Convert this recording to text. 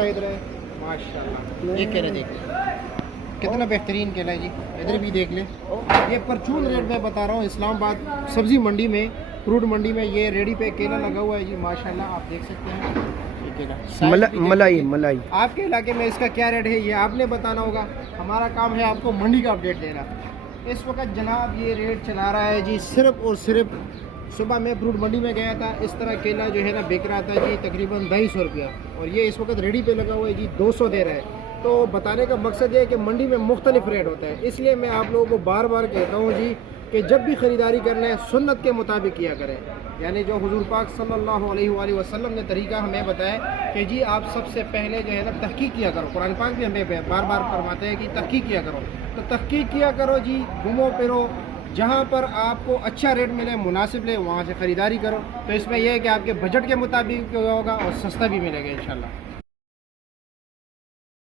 ادھر ہے ماشاءاللہ، یہ کیلا دیکھ لیں کتنا بہترین کیلا ہے جی، ادھر بھی دیکھ لیں. یہ پرچون ریٹ میں بتا رہا ہوں، اسلام آباد سبزی منڈی میں، فروٹ منڈی میں یہ ریڈی پہ کیلا لگا ہوا ہے جی ماشاءاللہ، آپ دیکھ سکتے ہیں. یہ کیلا ملائی آپ کے علاقے میں اس کا کیا ریٹ ہے یہ آپ نے بتانا ہوگا. ہمارا کام ہے آپ کو منڈی کا اپڈیٹ دینا. اس وقت جناب یہ ریٹ چلا رہا ہے جی صرف اور صرف، صبح میں فروٹ منڈی میں گیا تھا، اس طرح کیلا جو ہے نا بک رہا تھا جی تقریباً 250 روپیہ، اور یہ اس وقت ریڈی پہ لگا ہوا ہے جی 200 دے رہا ہے. تو بتانے کا مقصد یہ ہے کہ منڈی میں مختلف ریٹ ہوتا ہے، اس لیے میں آپ لوگوں کو بار بار کہتا ہوں جی کہ جب بھی خریداری کرنا ہے سنت کے مطابق کیا کریں. یعنی جو حضور پاک صلی اللہ علیہ وآلہ وسلم نے طریقہ ہمیں بتایا کہ جی آپ سب سے پہلے جو ہے نا تحقیق کیا کرو. قرآن پاک بھی ہمیں بار بار فرماتے ہیں کہ تحقیق کیا کرو، تو تحقیق کیا کرو جی، گھومو پھرو، جہاں پر آپ کو اچھا ریٹ ملے، مناسب لے، وہاں سے خریداری کرو. تو اس میں یہ ہے کہ آپ کے بجٹ کے مطابق ہوگا اور سستا بھی ملے گا انشاءاللہ.